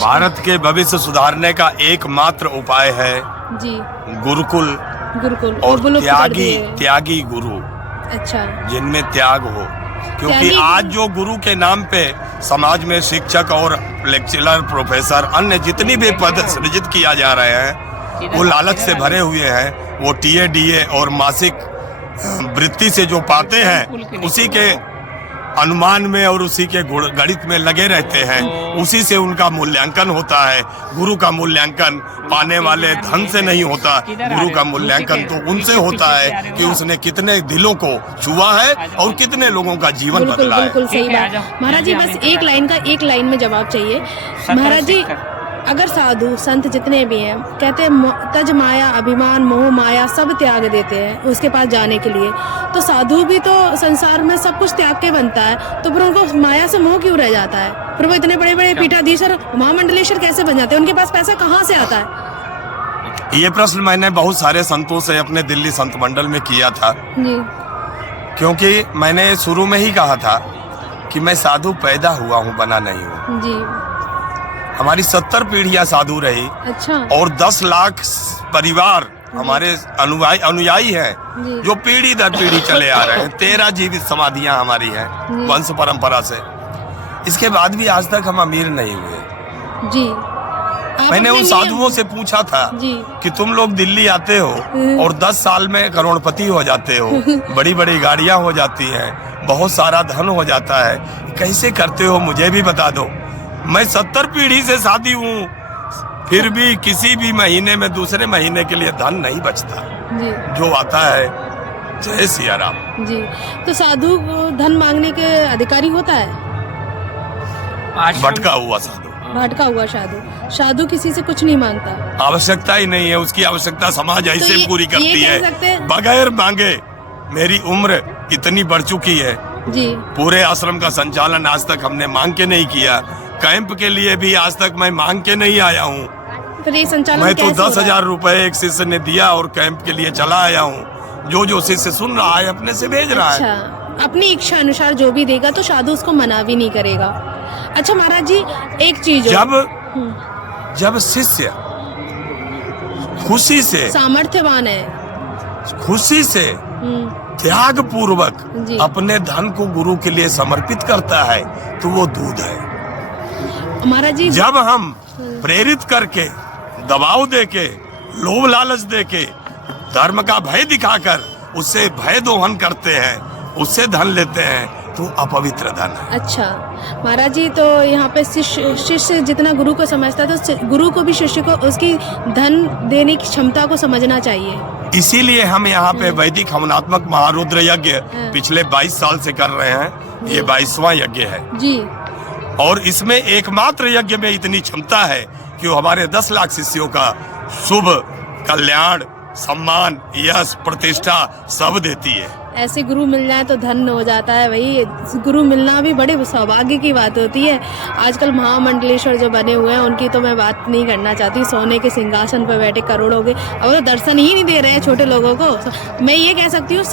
भारत के भविष्य सुधारने का एकमात्र उपाय है जी गुरुकुल गुरुकुल और विलुप्त कर त्यागी दिए। त्यागी गुरु, अच्छा जिनमें त्याग हो। क्योंकि त्यागी- आज जो गुरु के नाम पे समाज में शिक्षक और लेक्चरर, प्रोफेसर, अन्य जितनी भी पद सृजित किया जा रहे हैं वो लालच से भरे हुए हैं। वो टीए डीए और मासिक वृत्ति से जो पाते हैं उसी के अनुमान में और उसी के गणित में लगे रहते हैं, उसी से उनका मूल्यांकन होता है। गुरु का मूल्यांकन पाने वाले धन से नहीं होता, गुरु का मूल्यांकन तो उनसे होता है कि उसने कितने दिलों को छुआ है और कितने लोगों का जीवन बिल्कुल बदला है। बिल्कुल सही बात। महाराज जी बस एक लाइन में जवाब चाहिए। महाराज जी अगर साधु संत जितने भी हैं कहते हैं तज माया अभिमान मोह माया सब त्याग देते हैं उसके पास जाने के लिए, तो साधु भी तो संसार में सब कुछ त्याग के बनता है, तो फिर उनको माया से मोह क्यों रह जाता है? फिर वो इतने बड़े बड़े पीठाधीश्वर महामंडलेश्वर कैसे बन जाते हैं? उनके पास पैसा कहाँ से आता है? ये प्रश्न मैंने बहुत सारे संतों से अपने दिल्ली संत मंडल में किया था, जी क्योंकि मैंने शुरू में ही कहा था कि मैं साधु पैदा हुआ हूँ, बना नहीं हूँ। जी हमारी 70 पीढ़ियां साधु रही अच्छा और 10 लाख परिवार हमारे अनुयायी हैं जी जो पीढ़ी दर पीढ़ी चले आ रहे हैं। 13 जीवित समाधियां हमारी हैं जी। वंश परंपरा से। इसके बाद भी आज तक हम अमीर नहीं हुए। जी मैंने उन साधुओं से पूछा था जी कि तुम लोग दिल्ली आते हो और 10 साल में करोड़पति हो जाते हो, बड़ी बड़ी गाड़ियां हो जाती हैं, बहुत सारा धन हो जाता है, कैसे करते हो? मुझे भी बता दो। मैं 70 पीढ़ी से शादी हूँ, फिर भी किसी भी महीने में दूसरे महीने के लिए धन नहीं बचता। जी जो आता है जय सिया राम। जी तो साधु को धन मांगने के अधिकारी होता है? भटका हुआ साधु, भटका हुआ साधु साधु किसी से कुछ नहीं मांगता। आवश्यकता ही नहीं है उसकी। आवश्यकता समाज ऐसे ये- पूरी करती ये है कह सकते हैं- बगैर मांगे। मेरी उम्र इतनी बढ़ चुकी है, जी पूरे आश्रम का संचालन आज तक हमने मांग के नहीं किया। कैंप के लिए भी आज तक मैं मांग के नहीं आया हूँ। फिर ये संचालन मैं तो कैसे हो 10,000 रुपए एक शिष्य ने दिया और कैंप के लिए चला आया हूँ। जो शिष्य सुन रहा है अपने से भेज रहा है। अच्छा अपनी इच्छा अनुसार जो भी देगा तो साधु उसको मना भी नहीं करेगा। अच्छा महाराज जी एक चीज जब शिष्य खुशी से सामर्थ्यवान है त्याग पूर्वक जी। अपने धन को गुरु के लिए समर्पित करता है तो वो दूध है। महाराज जी जब हम प्रेरित करके, दबाव देके, लोभ लालच देके, धर्म का भय दिखाकर उससे भय दोहन करते हैं, उससे धन लेते हैं, तो अपवित्र धन है। अच्छा महाराज जी तो यहाँ पे शिष्य जितना गुरु को समझता है तो गुरु को भी शिष्य को उसकी धन देने की क्षमता को समझना चाहिए। इसीलिए हम यहाँ पे वैदिक हवनात्मक महारुद्र यज्ञ पिछले 22 साल से कर रहे हैं। ये 22वां यज्ञ है जी और इसमें एकमात्र यज्ञ में इतनी क्षमता है कि वो हमारे 10 लाख शिष्यों का शुभ कल्याण, सम्मान, यश, प्रतिष्ठा सब देती है। ऐसे गुरु मिल जाए तो धन हो जाता है भाई। गुरु मिलना भी बड़े सौभाग्य की बात होती है। आजकल महामंडलेश्वर जो बने हुए हैं उनकी तो मैं बात नहीं करना चाहती। सोने के सिंहासन पर बैठे करोड़ों के, अब तो दर्शन ही नहीं दे रहे हैं छोटे लोगों को। मैं ये कह सकती हूँ